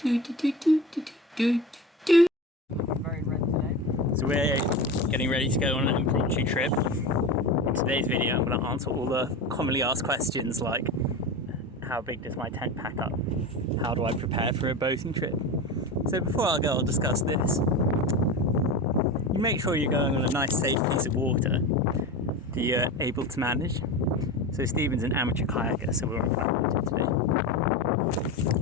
So we're getting ready to go on an impromptu trip. In today's video I'm going to answer all the commonly asked questions like how big does my tent pack up? How do I prepare for a boating trip? So before I go I'll discuss this. You make sure you're going on a nice safe piece of water that you're able to manage. So Stephen's an amateur kayaker, so we're on flat water today.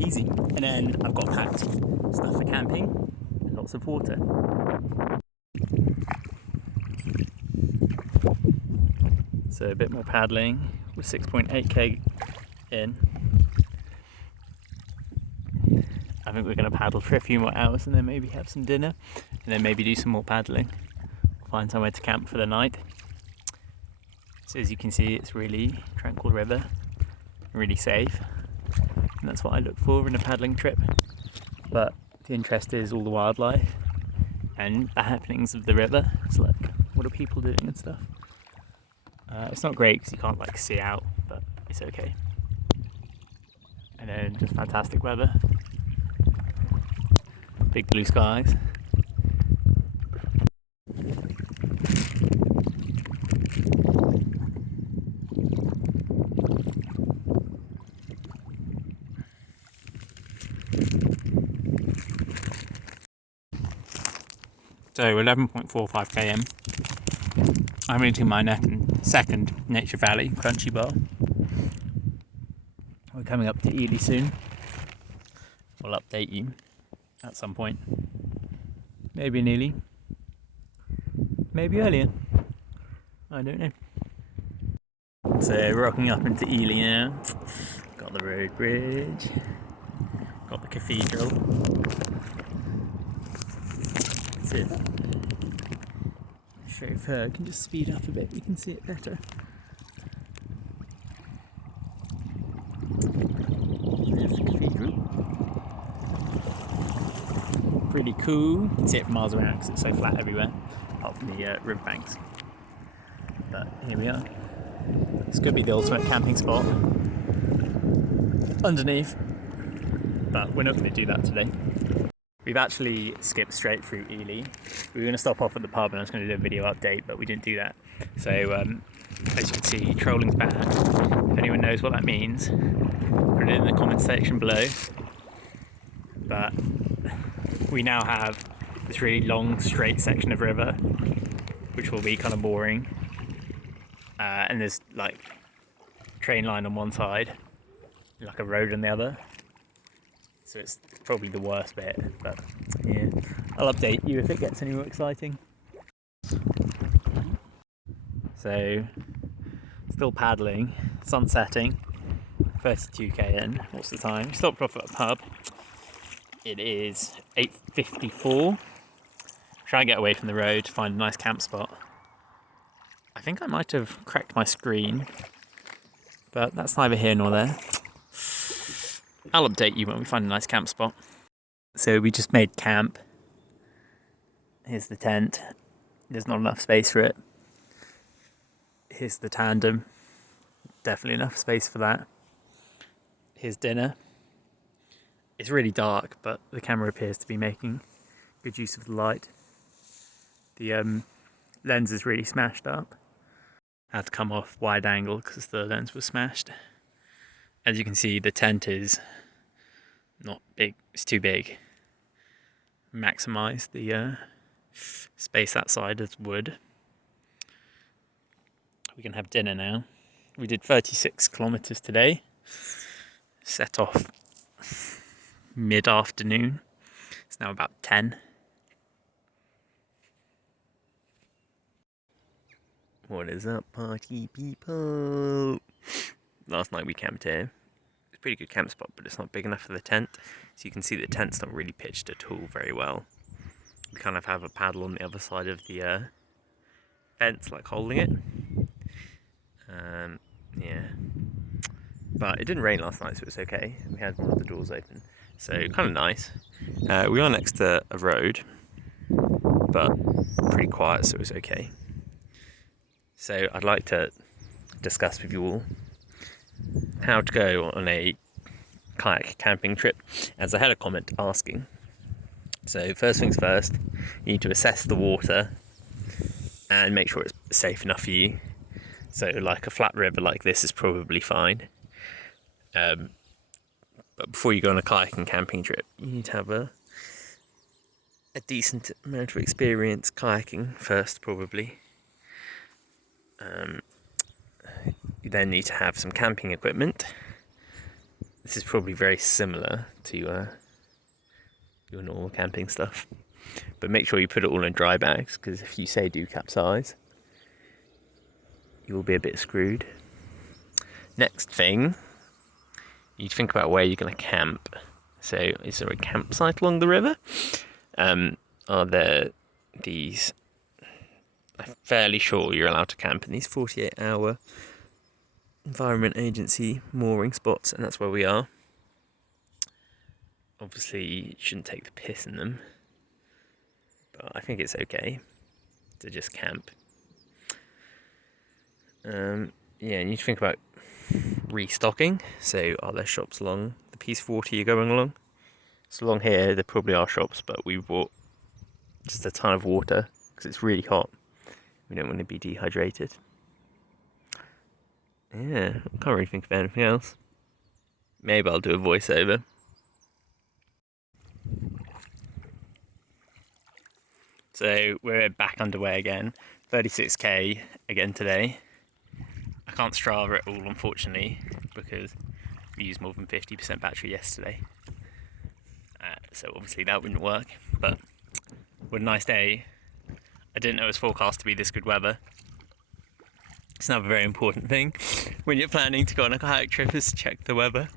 Easy. And then I've got packed stuff for camping and lots of water. So a bit more paddling with 6.8k in. I think we're going to paddle for a few more hours and then maybe have some dinner and then maybe do some more paddling. Find somewhere to camp for the night. So as you can see, it's really tranquil river, really safe, and that's what I look for in a paddling trip. But the interest is all the wildlife and the happenings of the river. It's like, what are people doing and stuff. It's not great because you can't like see out, but it's okay. And then just fantastic weather, big blue skies. So 11.45 km. I'm eating my second Nature Valley crunchy bar. We're coming up to Ely soon. We'll update you at some point. Maybe in Ely. Maybe earlier. I don't know. So we're rocking up into Ely now. Got the road bridge. Got the cathedral. That's it. Chauffeur can just speed up a bit, you can see it better. There's the cathedral. Pretty cool. You can see it from miles around because it's so flat everywhere, apart from the riverbanks. But here we are. This could be the ultimate camping spot underneath, but we're not going to do that today. We've actually skipped straight through Ely. We were going to stop off at the pub and I was going to do a video update, but we didn't do that. So as you can see, trolling's bad. If anyone knows what that means, put it in the comment section below. But we now have this really long straight section of river, which will be kind of boring. And there's like train line on one side, like a road on the other. So it's probably the worst bit, but yeah, I'll update you if it gets any more exciting. So, still paddling, sun setting, 32k in. What's the time? Stopped off at a pub. It is 8:54. Try and get away from the road to find a nice camp spot. I think I might have cracked my screen, but that's neither here nor there. I'll update you when we find a nice camp spot. So we just made camp. Here's the tent. There's not enough space for it. Here's the tandem. Definitely enough space for that. Here's dinner. It's really dark, but the camera appears to be making good use of the light. The lens is really smashed up. I had to come off wide angle because the lens was smashed. As you can see, the tent is not big, it's too big. Maximise the space outside as wood. We can have dinner now. We did 36 kilometres today. Set off mid-afternoon. It's now about 10. What is up, party people? Last night we camped here. It's a pretty good camp spot, but it's not big enough for the tent. So you can see the tent's not really pitched at all very well. We kind of have a paddle on the other side of the fence, like holding it. Yeah. But it didn't rain last night, so it was okay. We had one of the doors open. So kind of nice. We are next to a road, but pretty quiet, so it was okay. So I'd like to discuss with you all how to go on a kayak camping trip, as I had a comment asking. So first things first, you need to assess the water and make sure it's safe enough for you. So like a flat river like this is probably fine. But before you go on a kayaking camping trip, you need to have a decent amount of experience kayaking first, probably. You then need to have some camping equipment. This is probably very similar to your normal camping stuff, but make sure you put it all in dry bags, because if you say do capsize, you will be a bit screwed. Next thing, you think about where you're going to camp. So is there a campsite along the river? Are there these, I'm fairly sure you're allowed to camp in these 48-hour Environment Agency mooring spots, and that's where we are. Obviously you shouldn't take the piss in them, but I think it's okay to just camp. Yeah, you need to think about restocking. So are there shops along the piece of water you're going along? So along here there probably are shops, but we bought just a ton of water because it's really hot. We don't want to be dehydrated. Yeah, I can't really think of anything else. Maybe I'll do a voiceover. So we're back underway again. 36k again today. I can't Strava it all, unfortunately, because we used more than 50% battery yesterday. So obviously that wouldn't work, but what a nice day. I didn't know it was forecast to be this good weather. It's another very important thing when you're planning to go on a kayak trip, is to check the weather.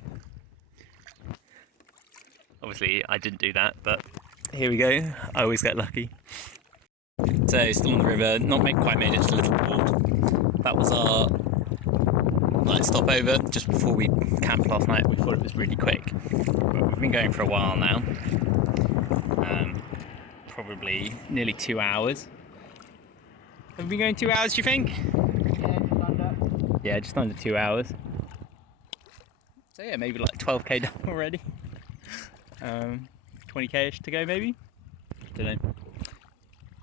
Obviously I didn't do that, but here we go. I always get lucky. So still on the river, not quite made it to Little Port. That was our night stopover just before we camped last night. We thought it was really quick, but we've been going for a while now. Probably nearly 2 hours. Have we been going 2 hours, do you think? Yeah, just under 2 hours. So yeah, maybe like 12k done already. 20k-ish to go maybe? Don't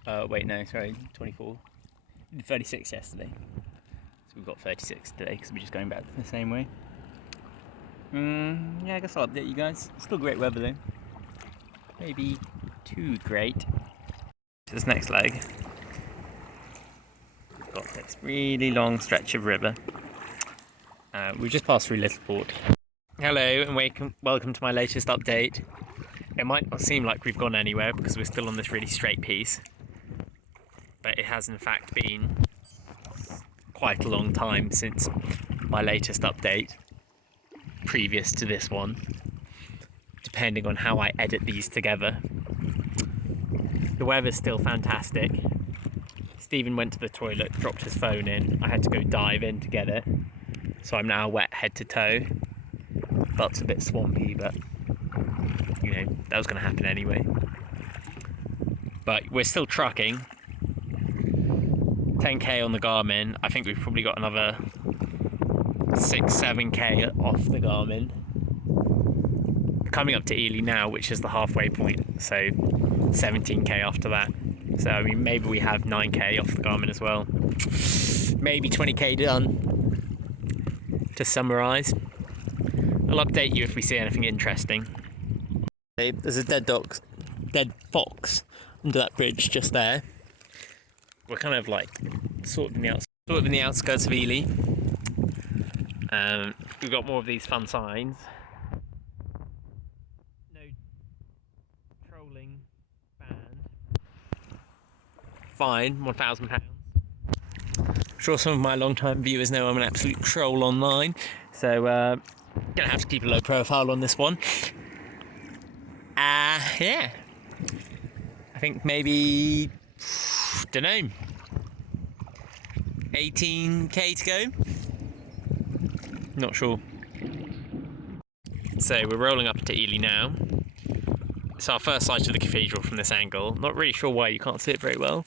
know. Wait, no, sorry, 24. We did 36 yesterday. So we've got 36 today because we're just going back the same way. Yeah, I guess I'll update you guys. Still great weather though. Maybe too great. This next leg, we've got this really long stretch of river. We've just passed through Little Port. Hello and welcome to my latest update. It might not seem like we've gone anywhere because we're still on this really straight piece, but it has in fact been quite a long time since my latest update, previous to this one, depending on how I edit these together. The weather's still fantastic. Stephen went to the toilet, dropped his phone in. I had to go dive in to get it. So I'm now wet head to toe. That's a bit swampy, but you know, that was going to happen anyway. But we're still trucking. 10k on the Garmin. I think we've probably got another 6-7k off the Garmin. Coming up to Ely now, which is the halfway point, so 17k after that. So I mean, maybe we have 9k off the Garmin as well. Maybe 20k done. To summarise, I'll update you if we see anything interesting. There's a dead fox under that bridge just there. We're kind of like sort of in the outskirts of Ely. We've got more of these fun signs. No trolling banned. Fine, £1,000. I'm sure some of my long-time viewers know I'm an absolute troll online, so gonna have to keep a low profile on this one. Yeah. I think maybe, don't know, 18k to go? Not sure. So we're rolling up to Ely now. It's our first sight of the cathedral from this angle. Not really sure why you can't see it very well.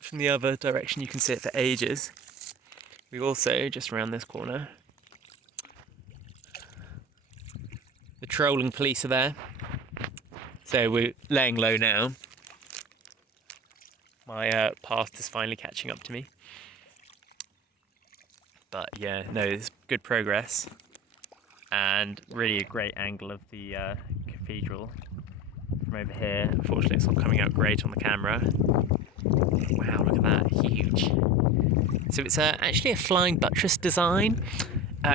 From the other direction you can see it for ages. We've also, just around this corner, The trolling police are there. So we're laying low now. My past is finally catching up to me. But yeah, no, it's good progress. And really a great angle of the cathedral from over here. Unfortunately, it's not coming out great on the camera. Wow, look at that, huge. So it's actually a flying buttress design.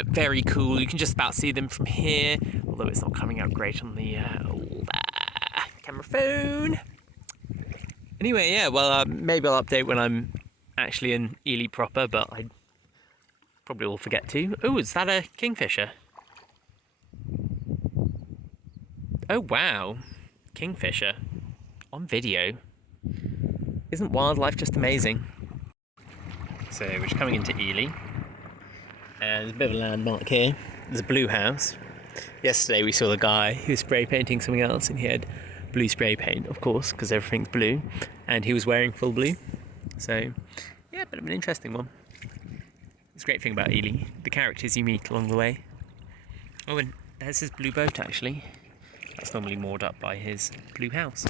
Very cool. You can just about see them from here, although it's not coming out great on the old camera phone. Anyway, yeah, well, maybe I'll update when I'm actually in Ely proper, but I probably will forget to. Oh, is that a kingfisher? Oh, wow. Kingfisher. On video. Isn't wildlife just amazing? So, we're just coming into Ely. And there's a bit of a landmark here. There's a blue house. Yesterday we saw the guy who was spray painting something else, and he had blue spray paint, of course, because everything's blue. And he was wearing full blue. So, yeah, a bit of an interesting one. It's a great thing about Ely, the characters you meet along the way. Oh, and there's his blue boat, actually. That's normally moored up by his blue house.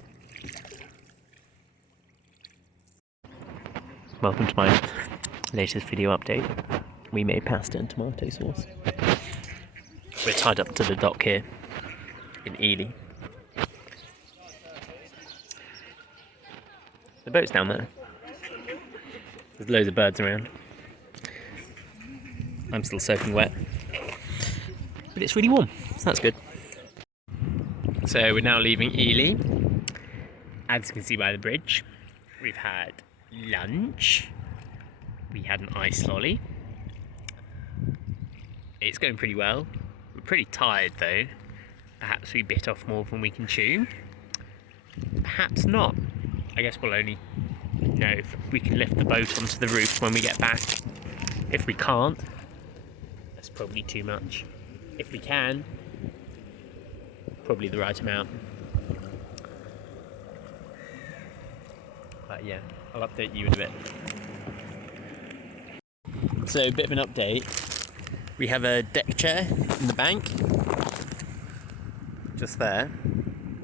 Welcome to my latest video update. We made pasta and tomato sauce. We're tied up to the dock here in Ely. The boat's down there. There's loads of birds around. I'm still soaking wet. But it's really warm, so that's good. So we're now leaving Ely. As you can see by the bridge, we've had lunch. We had an ice lolly. It's going pretty well. We're pretty tired though. Perhaps we bit off more than we can chew. Perhaps not. I guess we'll only know if we can lift the boat onto the roof when we get back. If we can't, that's probably too much. If we can, probably the right amount. But yeah, I'll update you in a bit. So, a bit of an update. We have a deck chair in the bank, just there.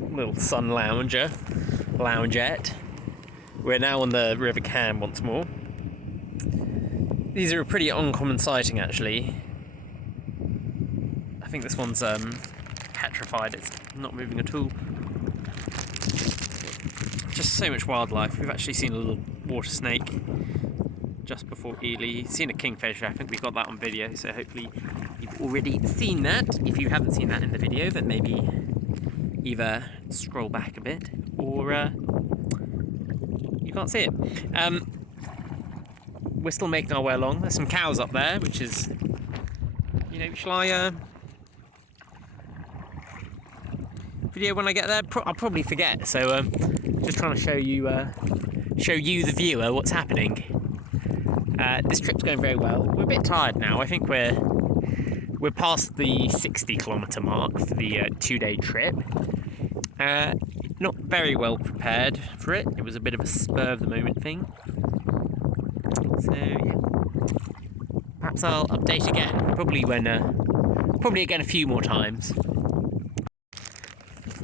Little sun loungeette. We're now on the River Cam once more. These are a pretty uncommon sighting, actually. I think this one's petrified, it's not moving at all. Just so much wildlife. We've actually seen a little water snake just before Ely. Seen a kingfisher, I think we got that on video, so hopefully you've already seen that. If you haven't seen that in the video, then maybe either scroll back a bit or you can't see it. We're still making our way along. There's some cows up there, which is, you know, shall I video when I get there? I'll probably forget, so just trying to show you the viewer what's happening. This trip's going very well. We're a bit tired now. I think we're past the 60-kilometre mark for the 2-day trip. Not very well prepared for it. It was a bit of a spur of the moment thing. So yeah, perhaps I'll update again. Probably again a few more times.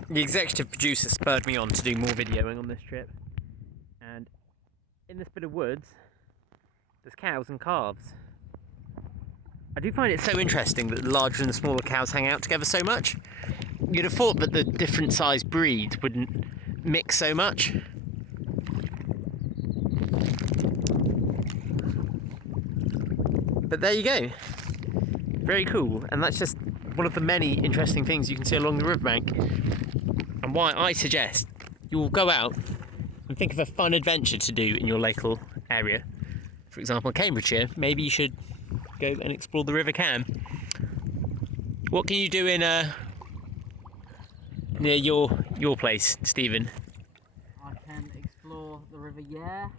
The executive producer spurred me on to do more videoing on this trip, and in this bit of woods there's cows and calves. I do find it so interesting that the larger and the smaller cows hang out together so much. You'd have thought that the different sized breeds wouldn't mix so much. But there you go. Very cool, and that's just one of the many interesting things you can see along the riverbank. And why I suggest you'll go out and think of a fun adventure to do in your local area. For example, Cambridgeshire, maybe you should go and explore the River Cam. What can you do in near your place, Stephen? I can explore the River Yare.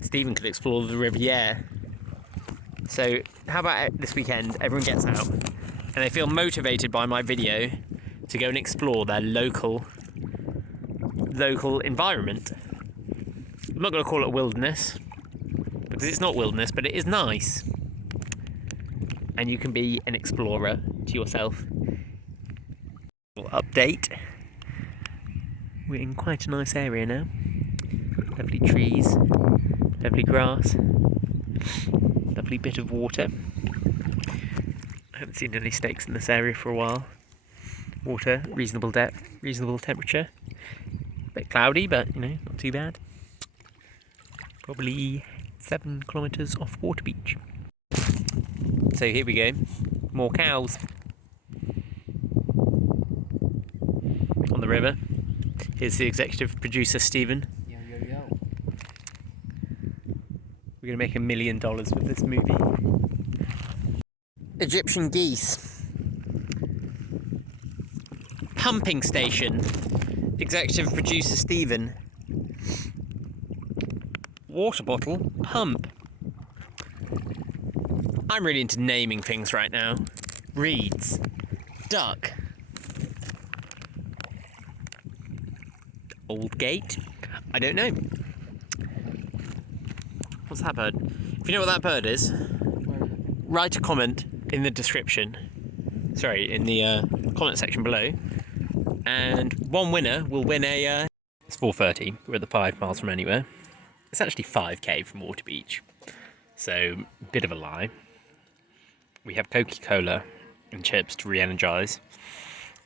Stephen could explore the River Yare. So how about this weekend everyone gets out and they feel motivated by my video to go and explore their local environment. I'm not going to call it a wilderness, because it's not wilderness, but it is nice. And you can be an explorer to yourself. little update. We're in quite a nice area now. Lovely trees, lovely grass, lovely bit of water. I haven't seen any snakes in this area for a while. Water, reasonable depth, reasonable temperature. Bit cloudy, but not too bad. Probably 7 kilometres off Water Beach. So here we go, more cows on the river. Here's the executive producer, Stephen. Yo, yo, yo. We're going to make $1 million with this movie. Egyptian geese. Pumping station. Executive producer Stephen. Water bottle. Pump. I'm really into naming things right now. Reeds. Duck. Old gate. I don't know. What's that bird? If you know what that bird is, write a comment in the description. Sorry, in the comment section below. And one winner will win a... It's 4:30. We're at the 5 miles from anywhere. It's actually 5k from Water Beach. So, bit of a lie. We have Coca-Cola and chips to re-energise.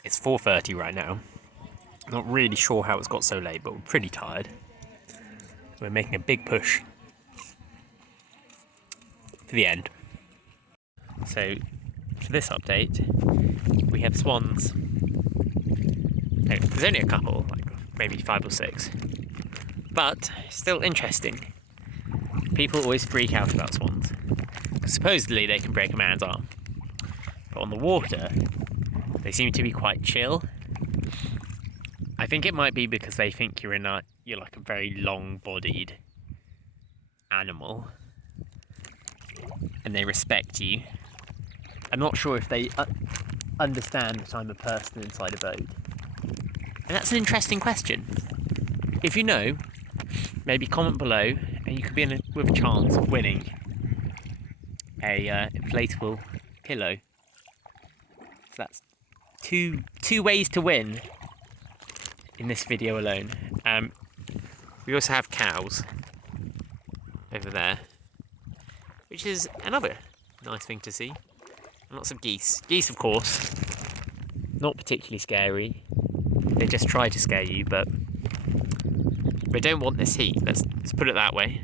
It's 4:30 right now. Not really sure how it's got so late, but we're pretty tired. We're making a big push for the end. So, for this update, we have swans. No, there's only a couple, like maybe 5 or 6. But, still interesting. People always freak out about swans. Supposedly they can break a man's arm. But on the water, they seem to be quite chill. I think it might be because they think you're like a very long-bodied animal. And they respect you. I'm not sure if they understand that I'm a person inside a boat. And that's an interesting question. If you know, maybe comment below and you could be with a chance of winning a inflatable pillow. So that's two ways to win in this video alone. We also have cows over there, which is another nice thing to see. And lots of geese. Geese, of course, not particularly scary. They just try to scare you, but they don't want this heat. Let's put it that way.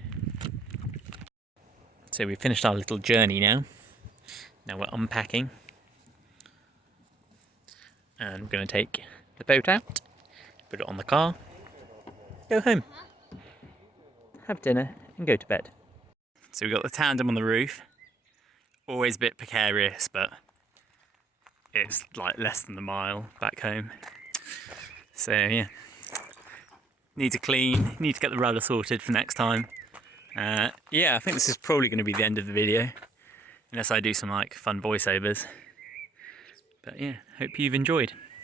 So we've finished our little journey now. Now we're unpacking. And we're going to take the boat out, put it on the car, go home, have dinner and go to bed. So we've got the tandem on the roof. Always a bit precarious, but it's like less than a mile back home. So yeah, need to clean, need to get the rudder sorted for next time. Yeah, I think this is probably going to be the end of the video, unless I do some like fun voiceovers. But yeah, hope you've enjoyed.